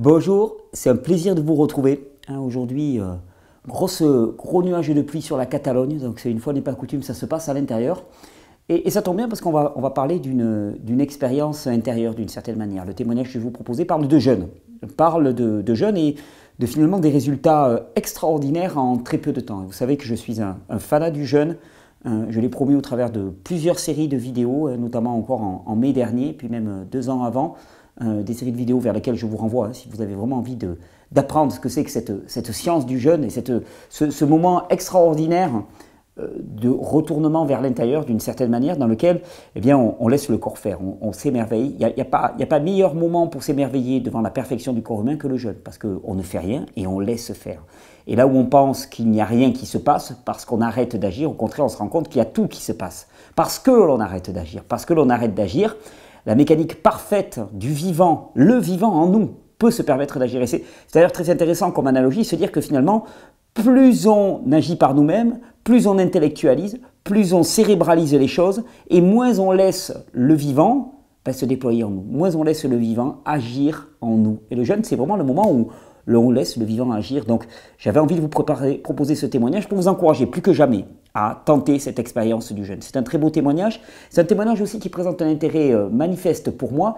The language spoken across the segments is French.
Bonjour, c'est un plaisir de vous retrouver. Aujourd'hui, gros nuage de pluie sur la Catalogne, donc c'est une fois n'est pas coutume, ça se passe à l'intérieur. Et ça tombe bien parce qu'on va parler d'une expérience intérieure d'une certaine manière. Le témoignage que je vais vous proposer parle de jeûne. Parle de jeûne et de finalement des résultats extraordinaires en très peu de temps. Vous savez que je suis un fanat du jeûne. Je l'ai promis au travers de plusieurs séries de vidéos, notamment encore en mai dernier, puis même 2 ans avant. Des séries de vidéos vers lesquelles je vous renvoie, si vous avez vraiment envie d'apprendre ce que c'est que cette science du jeûne et ce moment extraordinaire de retournement vers l'intérieur d'une certaine manière dans lequel on laisse le corps faire, on s'émerveille. Il n'y a pas meilleur moment pour s'émerveiller devant la perfection du corps humain que le jeûne, parce qu'on ne fait rien et on laisse faire. Et là où on pense qu'il n'y a rien qui se passe, parce qu'on arrête d'agir, au contraire on se rend compte qu'il y a tout qui se passe. Parce que l'on arrête d'agir, la mécanique parfaite du vivant, le vivant en nous, peut se permettre d'agir. Et c'est d'ailleurs très intéressant comme analogie, se dire que finalement, plus on agit par nous-mêmes, plus on intellectualise, plus on cérébralise les choses, et moins on laisse le vivant se déployer en nous, moins on laisse le vivant agir en nous. Et le jeûne, c'est vraiment le moment où on laisse le vivant agir. Donc j'avais envie de vous proposer ce témoignage pour vous encourager plus que jamais à tenter cette expérience du jeûne. C'est un très beau témoignage. C'est un témoignage aussi qui présente un intérêt manifeste pour moi,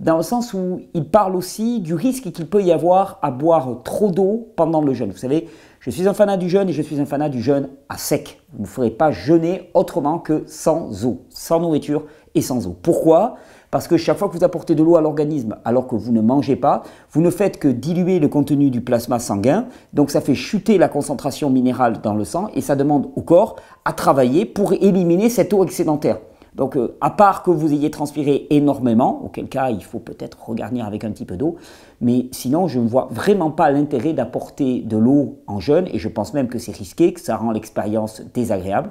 dans le sens où il parle aussi du risque qu'il peut y avoir à boire trop d'eau pendant le jeûne. Vous savez, je suis un fanat du jeûne et je suis un fanat du jeûne à sec. Vous ne ferez pas jeûner autrement que sans eau, sans nourriture et sans eau. Pourquoi ? Parce que chaque fois que vous apportez de l'eau à l'organisme alors que vous ne mangez pas, vous ne faites que diluer le contenu du plasma sanguin, donc ça fait chuter la concentration minérale dans le sang et ça demande au corps à travailler pour éliminer cette eau excédentaire. Donc à part que vous ayez transpiré énormément, auquel cas il faut peut-être regarnir avec un petit peu d'eau, mais sinon je ne vois vraiment pas l'intérêt d'apporter de l'eau en jeûne et je pense même que c'est risqué, que ça rend l'expérience désagréable.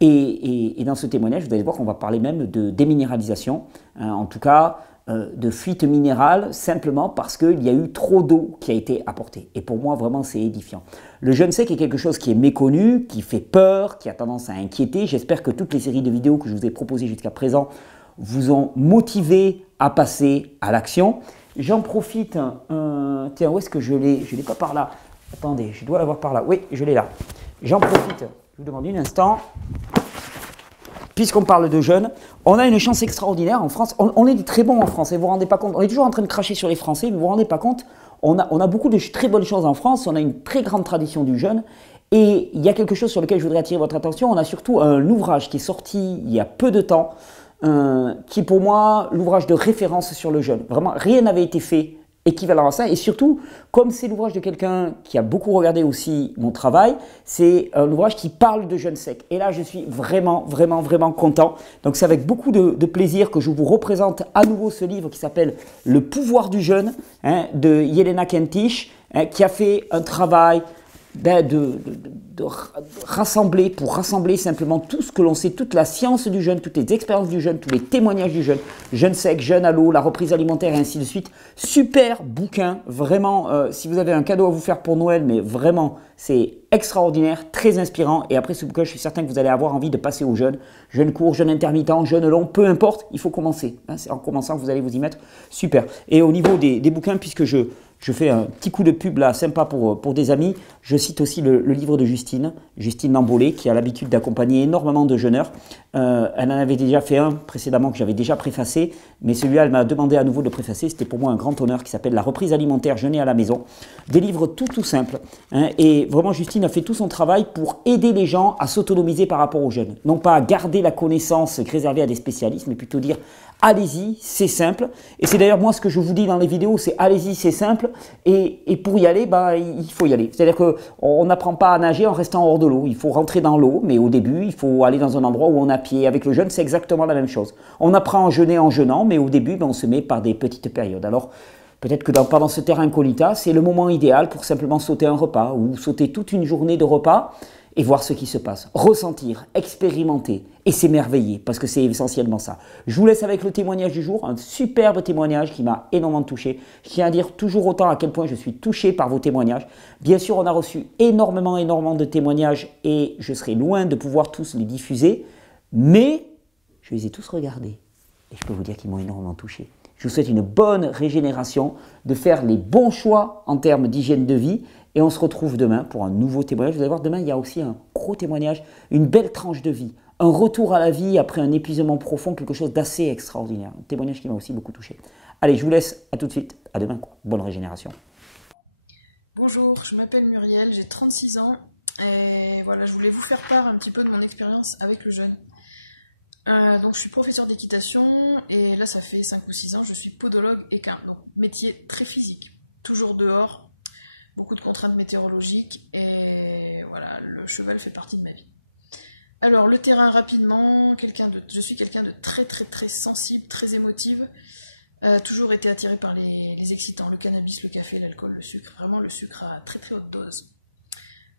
Et dans ce témoignage, vous allez voir qu'on va parler même de déminéralisation, en tout cas de fuite minérale, simplement parce qu'il y a eu trop d'eau qui a été apportée. Et pour moi, vraiment, c'est édifiant. Le jeûne sec est quelque chose qui est méconnu, qui fait peur, qui a tendance à inquiéter. J'espère que toutes les séries de vidéos que je vous ai proposées jusqu'à présent vous ont motivé à passer à l'action. J'en profite, tiens, où est-ce que je l'ai? Je ne l'ai pas par là. Attendez, je dois l'avoir par là. Oui, je l'ai là. J'en profite. Je vous demande un instant. Puisqu'on parle de jeûne, on a une chance extraordinaire en France. On est très bons en France, et vous ne vous rendez pas compte. On est toujours en train de cracher sur les Français, mais vous ne vous rendez pas compte. On a beaucoup de très bonnes choses en France. On a une très grande tradition du jeûne. Et il y a quelque chose sur lequel je voudrais attirer votre attention. On a surtout un ouvrage qui est sorti il y a peu de temps, qui est pour moi l'ouvrage de référence sur le jeûne. Vraiment, rien n'avait été fait équivalent à ça, et surtout, comme c'est l'ouvrage de quelqu'un qui a beaucoup regardé aussi mon travail, c'est un ouvrage qui parle de jeûne sec. Et là, je suis vraiment content. Donc c'est avec beaucoup de plaisir que je vous représente à nouveau ce livre qui s'appelle « Le pouvoir du jeûne » de Jelena Kentish, qui a fait un travail rassembler simplement tout ce que l'on sait, toute la science du jeûne, toutes les expériences du jeûne, tous les témoignages du jeûne, jeûne sec, jeûne à l'eau, la reprise alimentaire et ainsi de suite. Super bouquin, vraiment, si vous avez un cadeau à vous faire pour Noël, mais vraiment, c'est extraordinaire, très inspirant. Et après ce bouquin, je suis certain que vous allez avoir envie de passer au jeûne. Jeûne court, jeûne intermittent, jeûne long, peu importe, il faut commencer. C'est en commençant que vous allez vous y mettre. Super. Et au niveau des bouquins, puisque je fais un petit coup de pub là, sympa pour des amis. Je cite aussi le livre de Justine Lambollet, qui a l'habitude d'accompagner énormément de jeûneurs. Elle en avait déjà fait un précédemment que j'avais déjà préfacé, mais celui-là, elle m'a demandé à nouveau de le préfacer. C'était pour moi un grand honneur, qui s'appelle « La reprise alimentaire, jeûner à la maison ». Des livres tout simples. Et vraiment, Justine a fait tout son travail pour aider les gens à s'autonomiser par rapport au jeûne. Non pas à garder la connaissance réservée à des spécialistes, mais plutôt dire « Allez-y, c'est simple ». Et c'est d'ailleurs moi ce que je vous dis dans les vidéos, c'est « Allez-y, c'est simple ». Et pour y aller, il faut y aller. C'est-à-dire qu'on n'apprend pas à nager en restant hors de l'eau. Il faut rentrer dans l'eau, mais au début, il faut aller dans un endroit où on a pied. Avec le jeûne, c'est exactement la même chose. On apprend à jeûner en jeûnant, mais au début, on se met par des petites périodes. Alors, peut-être que pendant ce terrain incognita, c'est le moment idéal pour simplement sauter un repas ou sauter toute une journée de repas et voir ce qui se passe. Ressentir, expérimenter et s'émerveiller, parce que c'est essentiellement ça. Je vous laisse avec le témoignage du jour, un superbe témoignage qui m'a énormément touché. Je tiens à dire toujours autant à quel point je suis touché par vos témoignages. Bien sûr, on a reçu énormément de témoignages et je serai loin de pouvoir tous les diffuser, mais je les ai tous regardés et je peux vous dire qu'ils m'ont énormément touché. Je vous souhaite une bonne régénération, de faire les bons choix en termes d'hygiène de vie. Et on se retrouve demain pour un nouveau témoignage. Vous allez voir, demain, il y a aussi un gros témoignage, une belle tranche de vie, un retour à la vie après un épuisement profond, quelque chose d'assez extraordinaire. Un témoignage qui m'a aussi beaucoup touché. Allez, je vous laisse. À tout de suite. À demain. Bonne régénération. Bonjour, je m'appelle Muriel, j'ai 36 ans. Et voilà, je voulais vous faire part un petit peu de mon expérience avec le jeûne. Donc je suis professeur d'équitation, et là ça fait 5 ou 6 ans, je suis podologue équin. Donc métier très physique. Toujours dehors, beaucoup de contraintes météorologiques, et voilà, le cheval fait partie de ma vie. Alors le terrain rapidement, je suis quelqu'un de très très très sensible, très émotive. Toujours été attirée par les excitants, le cannabis, le café, l'alcool, le sucre. Vraiment le sucre à très très haute dose.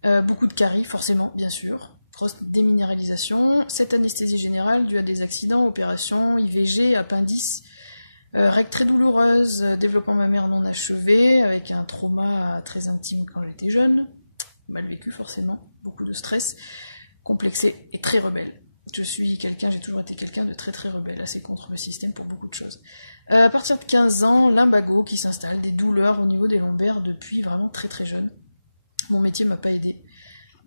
Beaucoup de caries, forcément, bien sûr. Grosse déminéralisation. Cette anesthésie générale due à des accidents, opérations, IVG, appendice, règles très douloureuses, développement mammaire non achevé, avec un trauma très intime quand j'étais jeune. Mal vécu, forcément. Beaucoup de stress. Complexé et très rebelle. J'ai toujours été quelqu'un de très très rebelle, assez contre le système pour beaucoup de choses. À partir de 15 ans, lumbago qui s'installe, des douleurs au niveau des lombaires depuis vraiment très très jeune. Mon métier m'a pas aidé.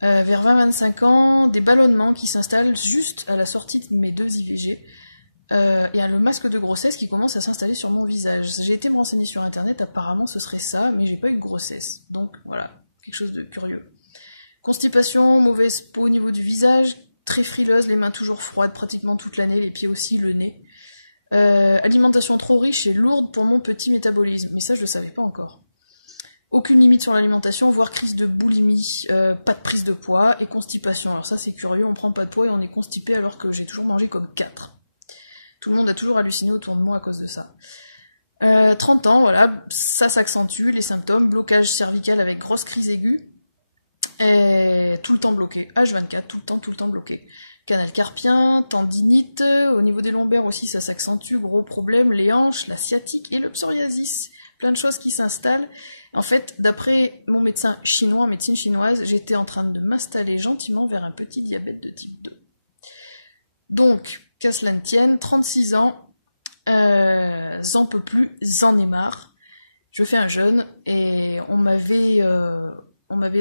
Vers 20-25 ans, des ballonnements qui s'installent juste à la sortie de mes 2 IVG. Et le masque de grossesse qui commence à s'installer sur mon visage. J'ai été me renseigner sur internet, apparemment ce serait ça, mais j'ai pas eu de grossesse. Donc voilà, quelque chose de curieux. Constipation, mauvaise peau au niveau du visage, très frileuse, les mains toujours froides pratiquement toute l'année, les pieds aussi, le nez. Alimentation trop riche et lourde pour mon petit métabolisme, mais ça je le savais pas encore. Aucune limite sur l'alimentation, voire crise de boulimie, pas de prise de poids, et constipation. Alors ça c'est curieux, on prend pas de poids et on est constipé alors que j'ai toujours mangé comme 4. Tout le monde a toujours halluciné autour de moi à cause de ça. 30 ans, voilà, ça s'accentue, les symptômes, blocage cervical avec grosse crise aiguë, et tout le temps bloqué, H24, tout le temps bloqué. Canal carpien, tendinite, au niveau des lombaires aussi ça s'accentue, gros problème, les hanches, la sciatique et le psoriasis, plein de choses qui s'installent. En fait, d'après mon médecin chinois, médecine chinoise, j'étais en train de m'installer gentiment vers un petit diabète de type 2. Donc, qu'à cela ne tienne, 36 ans, j'en peux plus, j'en ai marre. Je fais un jeûne, et on m'avait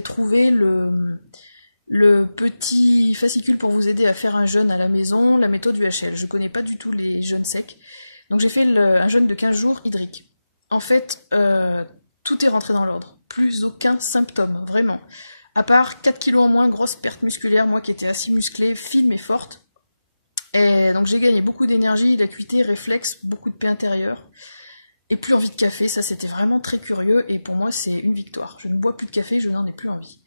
trouvé le petit fascicule pour vous aider à faire un jeûne à la maison, la méthode UHL. Je connais pas du tout les jeûnes secs. Donc j'ai fait un jeûne de 15 jours hydrique. En fait, tout est rentré dans l'ordre. Plus aucun symptôme, vraiment. À part 4 kilos en moins, grosse perte musculaire, moi qui étais assez musclée, fine et forte. Et donc j'ai gagné beaucoup d'énergie, d'acuité, réflexe, beaucoup de paix intérieure. Et plus envie de café, ça c'était vraiment très curieux, et pour moi c'est une victoire. Je ne bois plus de café, je n'en ai plus envie.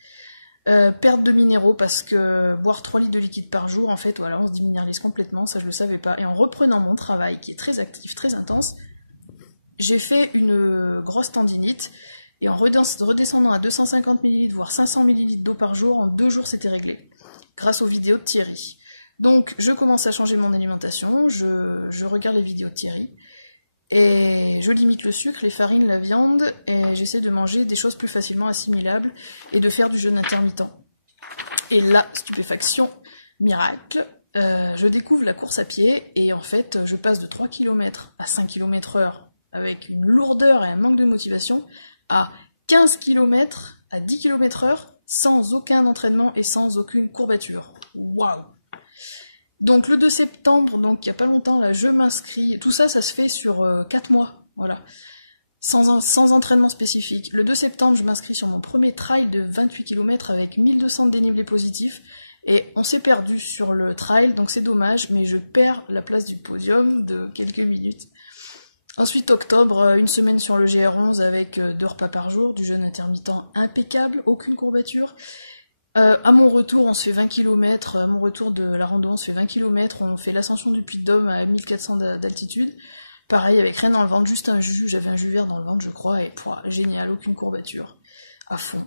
Perte de minéraux, parce que boire 3 litres de liquide par jour, en fait, voilà, on se déminéralise complètement, ça je le savais pas. Et en reprenant mon travail, qui est très actif, très intense, j'ai fait une grosse tendinite, et en redescendant à 250 ml, voire 500 ml d'eau par jour, en 2 jours c'était réglé. Grâce aux vidéos de Thierry. Donc je commence à changer mon alimentation, je regarde les vidéos de Thierry, et je limite le sucre, les farines, la viande, et j'essaie de manger des choses plus facilement assimilables, et de faire du jeûne intermittent. Et là, stupéfaction, miracle, je découvre la course à pied, et en fait, je passe de 3 km à 5 km/h, avec une lourdeur et un manque de motivation, à 15 km à 10 km/h, sans aucun entraînement et sans aucune courbature. Waouh! Donc le 2 septembre, donc il y a pas longtemps, là, je m'inscris. Tout ça, ça se fait sur 4 mois, voilà. Sans entraînement spécifique. Le 2 septembre, je m'inscris sur mon premier trail de 28 km avec 1200 de dénivelé positif. Et on s'est perdu sur le trail, donc c'est dommage, mais je perds la place du podium de quelques minutes. Ensuite, octobre, une semaine sur le GR11 avec 2 repas par jour, du jeûne intermittent impeccable, aucune courbature. À mon retour, on se fait 20 km, à mon retour de la rando, on se fait 20 km, on fait l'ascension du Puy-de-Dôme à 1400 d'altitude. Pareil, avec rien dans le ventre, juste un jus, j'avais un jus vert dans le ventre, je crois, et génial, aucune courbature. À fond.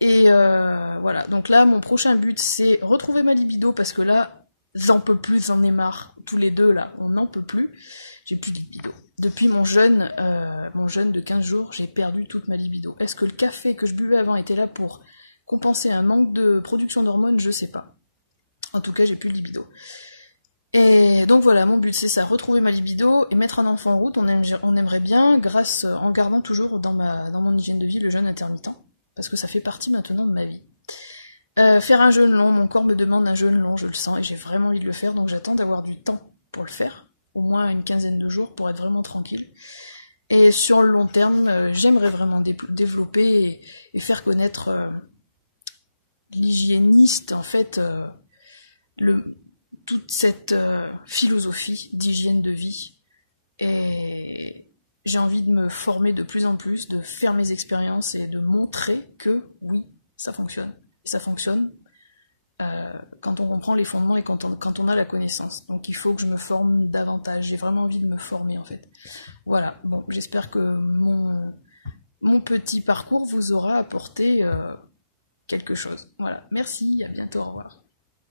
Et voilà, donc là, mon prochain but, c'est retrouver ma libido, parce que là, j'en peux plus, j'en ai marre. Tous les deux, là, on n'en peut plus. J'ai plus de libido. Depuis mon jeûne de 15 jours, j'ai perdu toute ma libido. Est-ce que le café que je buvais avant était là pour compenser un manque de production d'hormones? Je sais pas. En tout cas, j'ai plus de libido. Et donc voilà, mon but c'est ça, retrouver ma libido et mettre un enfant en route, on aimerait bien, grâce, en gardant toujours dans mon hygiène de vie le jeûne intermittent, parce que ça fait partie maintenant de ma vie. Faire un jeûne long, mon corps me demande un jeûne long, je le sens, et j'ai vraiment envie de le faire, donc j'attends d'avoir du temps pour le faire, au moins une quinzaine de jours pour être vraiment tranquille. Et sur le long terme, j'aimerais vraiment développer et faire connaître l'hygiéniste, en fait, toute cette philosophie d'hygiène de vie. Et j'ai envie de me former de plus en plus, de faire mes expériences et de montrer que oui, ça fonctionne. Et ça fonctionne quand on comprend les fondements et quand on a la connaissance. Donc il faut que je me forme davantage. J'ai vraiment envie de me former en fait. Voilà, bon, j'espère que mon petit parcours vous aura apporté quelque chose. Voilà, merci, à bientôt, au revoir.